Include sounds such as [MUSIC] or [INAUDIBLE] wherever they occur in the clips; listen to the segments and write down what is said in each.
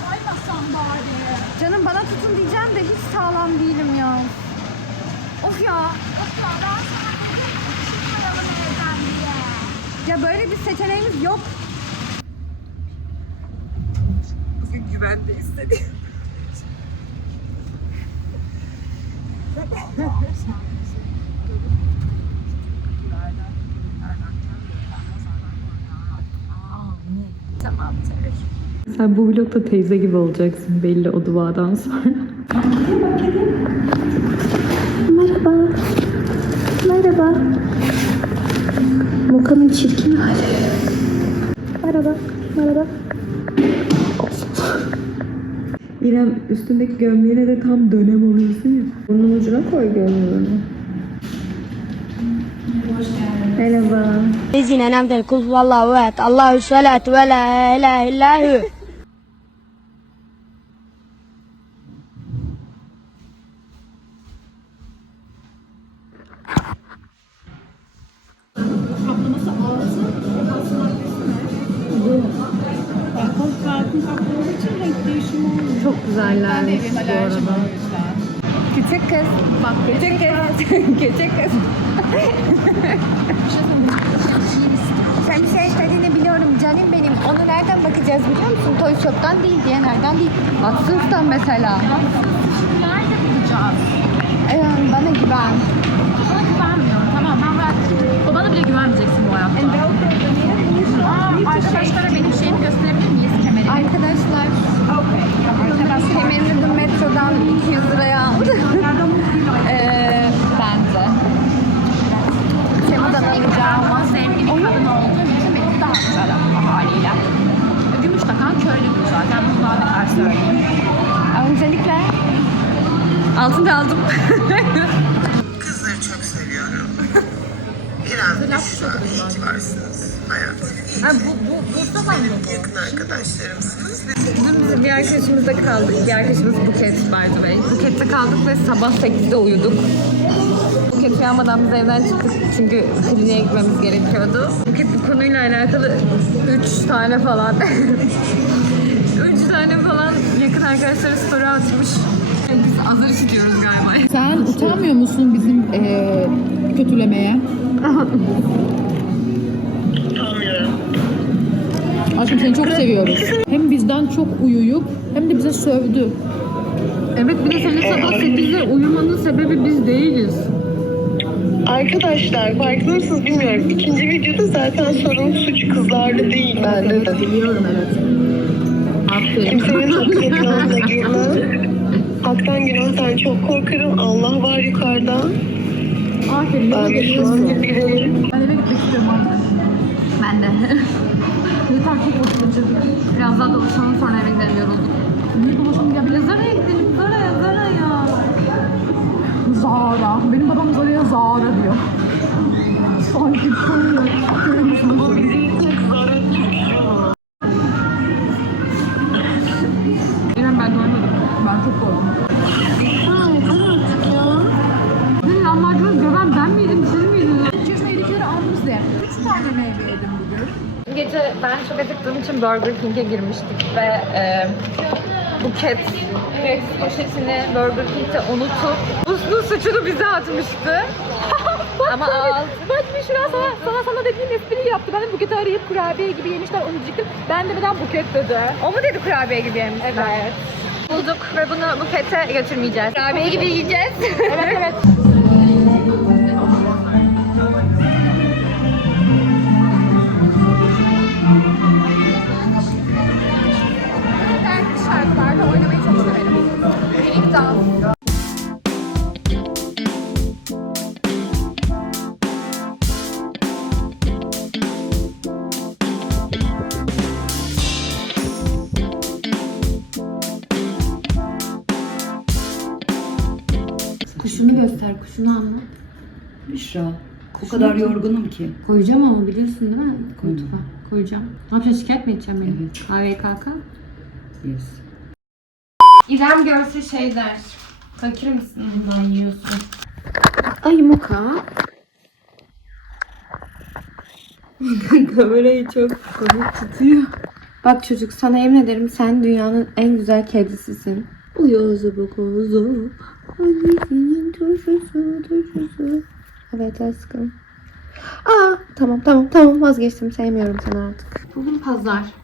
Koymasam bari. Canım bana tutun diyeceğim de hiç sağlam değilim ya. Of ya. Of ya ben sana dedim. Çıkmayalım evden diye. Ya böyle bir seçeneğimiz yok. Bugün güvende hissediyorum. Sen bu vlogda teyze gibi olacaksın belli o duadan sonra. Merhaba. Merhaba. Mokanın çirkin hali. Merhaba. Merhaba. İrem üstündeki gömleğine de tam dönem oluyorsun ya. Burnun ucuna koy gömleğini. Merhaba. Bizim nenemdir kul vallahu et. Allahu selat ve la ilahe illahü. هو Çok güzellermiş bu arada. Küçük kız. Bak küçük kız. [LAUGHS] küçük kız. Sen bir şey istediğini biliyorum canım benim. Onu nereden bakacağız biliyor musun? Toy Shop'tan değil diye nereden değil. Watson's'tan mesela. Nerede bulacağız? Ee, bana güven. Sana güvenmiyorum. Tamam ben bıraktım. Babana bile güvenmeyeceksin bu hayatta. Aa, arkadaşlara benim şeyimi gösterebilir miyiz kemerimi? Arkadaşlar. Kemerini [LAUGHS] de metrodan 200 liraya aldı. ee, bence. Temu'dan alacağım. Ama zengin kadın olduğum için benim daha güzel haliyle. Gümüş takan köylüdür zaten. Bunu daha ne söyleyeyim. Öncelikle altın da aldım. [LAUGHS] varsınız hayatım. Ha, bu, bu, Bursa'dan mı bu? Yakın arkadaşlarımsınız Dün bizim bir arkadaşımızda kaldık. Bir arkadaşımız Buket by the way. Buket'te kaldık ve sabah 8'de uyuduk. Buket uyanmadan biz evden çıktık çünkü kliniğe gitmemiz gerekiyordu. Buket bu konuyla alakalı 3 tane falan [LAUGHS] 3 tane falan yakın arkadaşları story atmış. Biz azar işitiyoruz galiba. Sen utanmıyor musun bizim eee kötülemeye? [LAUGHS] Aşkım seni çok seviyoruz. Hem bizden çok uyuyup hem de bize sövdü. Evet bir de senin sabah 8'de uyumanın sebebi biz değiliz. Arkadaşlar farkında mısınız bilmiyorum. İkinci videoda zaten sorun suç kızlarda değil bende de. Biliyorum evet. Aferin. Kimsenin hakkı günahına girmem. Haktan günahtan çok korkarım. Allah var yukarıda. Aferin. Ben de şu an gidelim. Ben eve gitmek istiyorum artık. Ben de. Çok oturacağım. Biraz daha dolaşalım sonra eve gidelim yorulduk. Niye dolaşalım ya? Ya Zara'ya gidelim. Zara'ya, Zara'ya. Zara. Benim babam Zara'ya Zara diyor. Sanki musunuz? İrem ben görmedim. Ben çok korktum. Senin lahmacunu gören ben miydim, siz miydiniz? İçerisine yedikleri almışız diye. Üç tane meyve yedim bugün. Gece ben çok acıktığım için Burger King'e girmiştik ve e, Buket Rex poşetini Burger King'de unutup Uslu suçunu bize atmıştı. [LAUGHS] Ama ağız Bak Büşra sana, sana sana dediğim espriyi yaptı. Ben de Buket'i arayıp kurabiye gibi yemişler onu diyecektim. Ben demeden Buket dedi. o mu dedi kurabiye gibi yemiş? Evet. Bulduk ve bunu Buket'e götürmeyeceğiz. Kurabiye gibi yiyeceğiz. [LAUGHS] Evet evet. Kuşunu anlat. Büşra. O kadar yorgunum ki. Koyacağım ama biliyorsun değil mi? Mutfağa. Koyacağım. Ne yapacaksın? Şikayet mi edeceğim beni? Evet. AVKK. Yes. İrem görse şey der. Fakir misin? Bundan yiyorsun. Ay Muka. [LAUGHS] Kamerayı çok komik tutuyor. Bak çocuk sana yemin ederim sen dünyanın en güzel kedisisin. Uyozu bu kuzu. Annesinin turşusu turşusu. Evet aşkım. Aa tamam tamam tamam vazgeçtim sevmiyorum seni artık. Bugün pazar.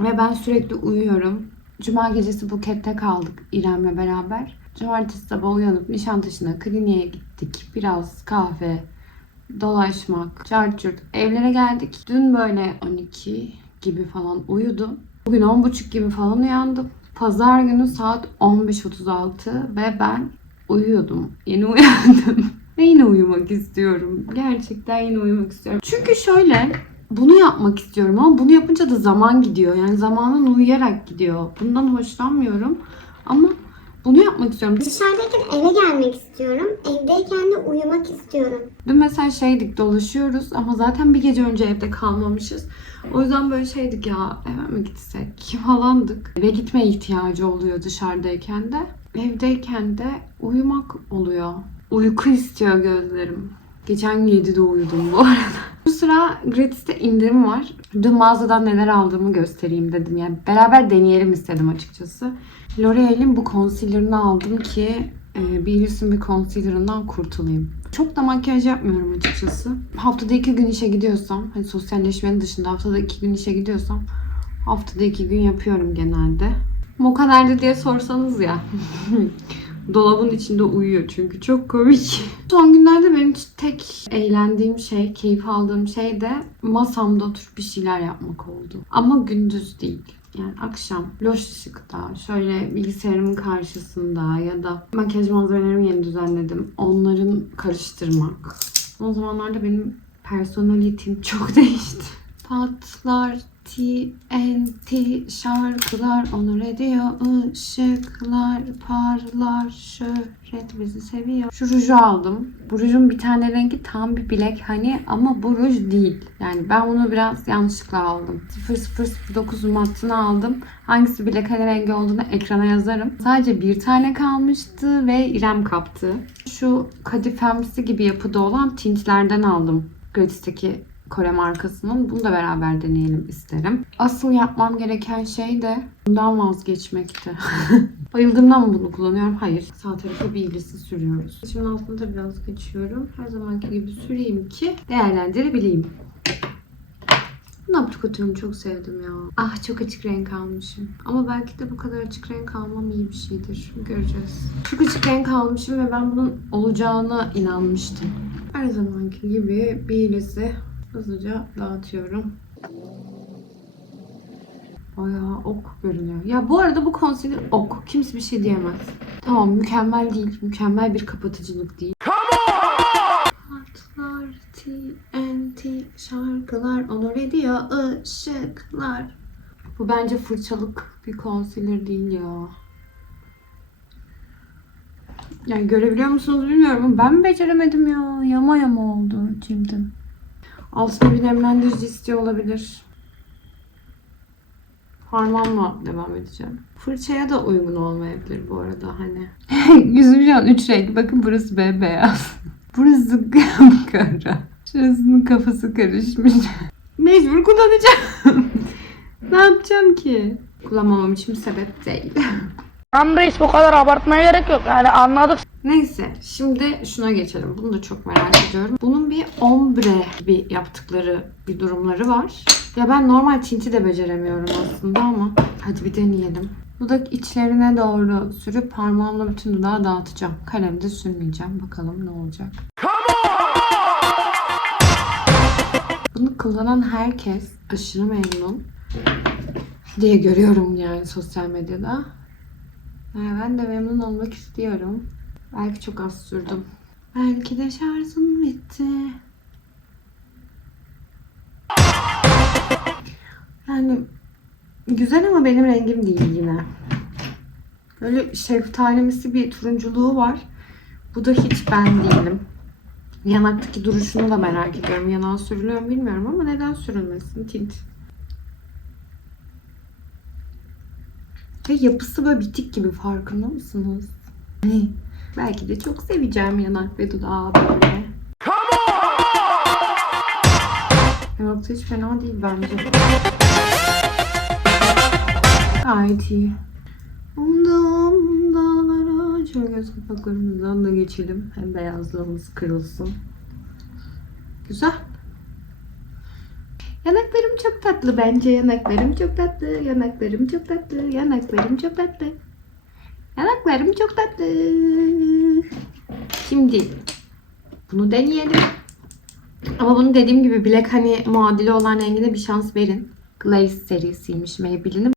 Ve ben sürekli uyuyorum. Cuma gecesi Buket'te kaldık İrem'le beraber. Cumartesi sabah uyanıp Nişantaşı'na kliniğe gittik. Biraz kahve, dolaşmak, çarçurt. Evlere geldik. Dün böyle 12 gibi falan uyudum. Bugün 10.30 gibi falan uyandım. Pazar günü saat 15.36 ve ben uyuyordum. Yeni uyandım. [LAUGHS] Ve yine uyumak istiyorum. Gerçekten yine uyumak istiyorum. Çünkü şöyle bunu yapmak istiyorum ama bunu yapınca da zaman gidiyor. Yani zamanın uyuyarak gidiyor. Bundan hoşlanmıyorum. Ama bunu yapmak istiyorum. Dışarıdayken eve gelmek istiyorum. Evdeyken de uyumak istiyorum. Mesela şeydik dolaşıyoruz ama zaten bir gece önce evde kalmamışız. O yüzden böyle şeydik ya eve mi gitsek falandık. Eve gitme ihtiyacı oluyor dışarıdayken de. Evdeyken de uyumak oluyor. Uyku istiyor gözlerim. Geçen gün 7'de uyudum bu arada. Bu sıra gratis'te indirim var. Dün mağazadan neler aldığımı göstereyim dedim. Yani beraber deneyelim istedim açıkçası. L'Oreal'in bu concealer'ını aldım ki e, Bills'in bir concealer'ından kurtulayım. Çok da makyaj yapmıyorum açıkçası. Haftada iki gün işe gidiyorsam, hani sosyalleşmenin dışında haftada iki gün işe gidiyorsam haftada iki gün yapıyorum genelde. Kadar da diye sorsanız ya. [LAUGHS] Dolabın içinde uyuyor çünkü çok komik. Son günlerde benim tek eğlendiğim şey, keyif aldığım şey de masamda oturup bir şeyler yapmak oldu. Ama gündüz değil. Yani akşam loş ışıkta şöyle bilgisayarımın karşısında ya da makyaj malzemelerimi yeni düzenledim. Onların karıştırmak. O zamanlarda benim personalitim çok [LAUGHS] değişti. Patlar TNT şarkılar onur ediyor ışıklar parlar şöhret bizi seviyor. Şu ruju aldım. Bu rujun bir tane rengi tam bir bilek hani ama bu ruj değil. Yani ben bunu biraz yanlışlıkla aldım. 0009 matını aldım. Hangisi bilek hani rengi olduğunu ekrana yazarım. Sadece bir tane kalmıştı ve İrem kaptı. Şu kadifemsi gibi yapıda olan tintlerden aldım. Gratis'teki Kore markasının. Bunu da beraber deneyelim isterim. Asıl yapmam gereken şey de bundan vazgeçmekti. [LAUGHS] Bayıldığımdan mı bunu kullanıyorum? Hayır. Sağ tarafa bir iyilisi sürüyoruz. Şimdi altını da biraz geçiyorum. Her zamanki gibi süreyim ki değerlendirebileyim. Bunu aplikatörünü çok sevdim ya. Ah çok açık renk almışım. Ama belki de bu kadar açık renk almam iyi bir şeydir. Göreceğiz. Çok açık renk almışım ve ben bunun olacağına inanmıştım. Her zamanki gibi bir iyilisi hızlıca dağıtıyorum. Bayağı ok görünüyor. Ya bu arada bu concealer ok. Kimse bir şey diyemez. Tamam mükemmel değil. Mükemmel bir kapatıcılık değil. Hatlar, TNT şarkılar, onur ediyor ışıklar. Bu bence fırçalık bir concealer değil ya. Yani görebiliyor musunuz bilmiyorum ama ben mi beceremedim ya. Yama yama oldu cildim. Altına bir nemlendirici istiyor olabilir. Parmağımla devam edeceğim. Fırçaya da uygun olmayabilir bu arada hani. [LAUGHS] Yüzüm şu an üç renk. Bakın burası bembeyaz. [LAUGHS] Burası kara. Şurasının kafası karışmış. [LAUGHS] Mecbur kullanacağım. ne yapacağım ki? Kullanmamam için sebep değil. Tamam reis bu kadar abartmaya gerek yok. Yani anladık. Neyse şimdi şuna geçelim. Bunu da çok merak ediyorum. Bunun bir ombre gibi yaptıkları bir durumları var. Ya ben normal tinti de beceremiyorum aslında ama hadi bir deneyelim. Dudak içlerine doğru sürüp parmağımla bütün dudağı dağıtacağım. Kalemde sürmeyeceğim. Bakalım ne olacak. Bunu kullanan herkes aşırı memnun diye görüyorum yani sosyal medyada. Ben de memnun olmak istiyorum. Belki çok az sürdüm. Belki de şarjım bitti. Yani güzel ama benim rengim değil yine. Böyle şeftalimsi bir turunculuğu var. Bu da hiç ben değilim. Yanaktaki duruşunu da merak ediyorum. Yanağa sürülüyor mu bilmiyorum ama neden sürülmesin? Tint. Ve yapısı böyle bitik gibi farkında mısınız? Hani belki de çok seveceğim yanak ve dudağı böyle. Yok hiç fena değil bence. Gayet iyi. Dağlara şöyle göz kapaklarımızdan da geçelim. Hem beyazlığımız kırılsın. Güzel. Yanaklarım çok tatlı bence. Yanaklarım çok tatlı. Yanaklarım çok tatlı. Yanaklarım çok tatlı. Yanaklarım çok tatlı. Şimdi bunu deneyelim. Ama bunu dediğim gibi bilek hani muadili olan rengine bir şans verin. Glaze serisiymiş Maybelline'in.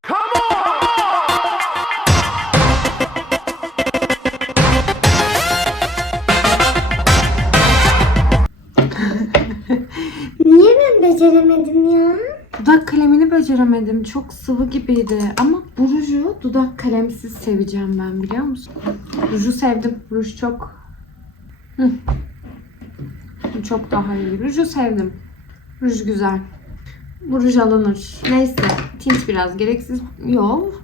Beceremedim ya? Dudak kalemini beceremedim. Çok sıvı gibiydi. Ama bu ruju dudak kalemsiz seveceğim ben biliyor musun? Ruju sevdim. Ruj çok... Hı. Çok daha iyi. Ruju sevdim. Ruj güzel. Bu alınır. Neyse. Tint biraz gereksiz. Yok.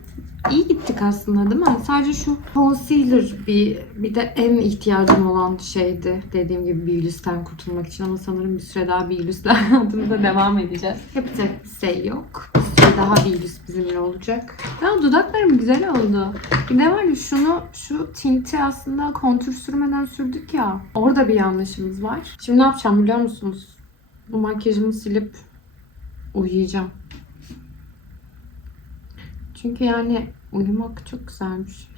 İyi gittik aslında değil mi? Sadece şu concealer bir, bir de en ihtiyacım olan şeydi. Dediğim gibi Biolis'ten kurtulmak için ama sanırım bir süre daha Biolis'le hayatımıza [LAUGHS] devam edeceğiz. Yapacak bir şey yok. Bir süre daha Biolis bizimle olacak. Ya dudaklarım güzel oldu. Bir de var ya şunu, şu tinti aslında kontür sürmeden sürdük ya. Orada bir yanlışımız var. Şimdi ne yapacağım biliyor musunuz? Bu makyajımı silip uyuyacağım. Çünkü yani uyumak çok güzel bir şey.